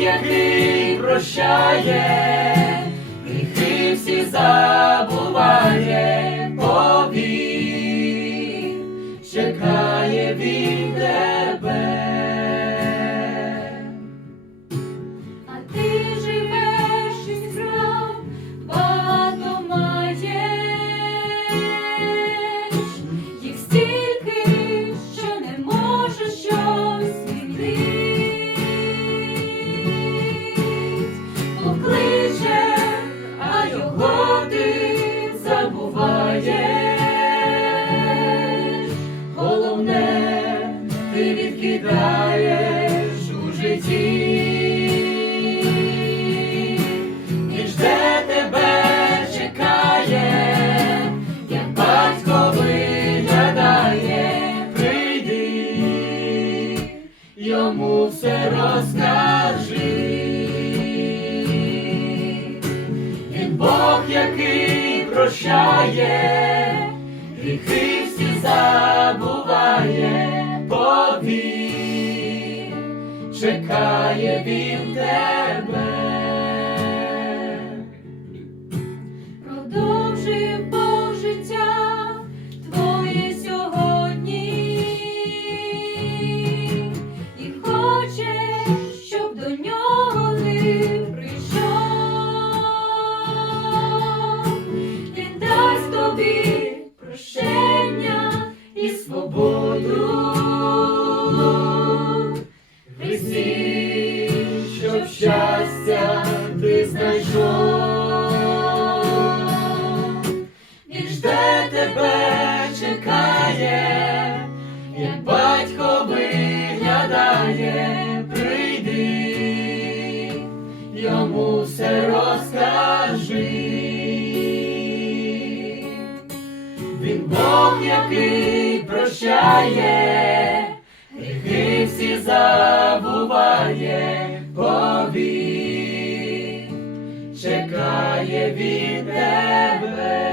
який прощає, гріхи всі забув. Відкидаєш у житті, і жде тебе чекає, як батько виглядає, прийди, йому все розкажи. Він Бог, який прощає, гріхи всі забуває, повір, чекає він тебе. Він Бог, який прощає, гріхи всі забуває, повір, чекає від тебе.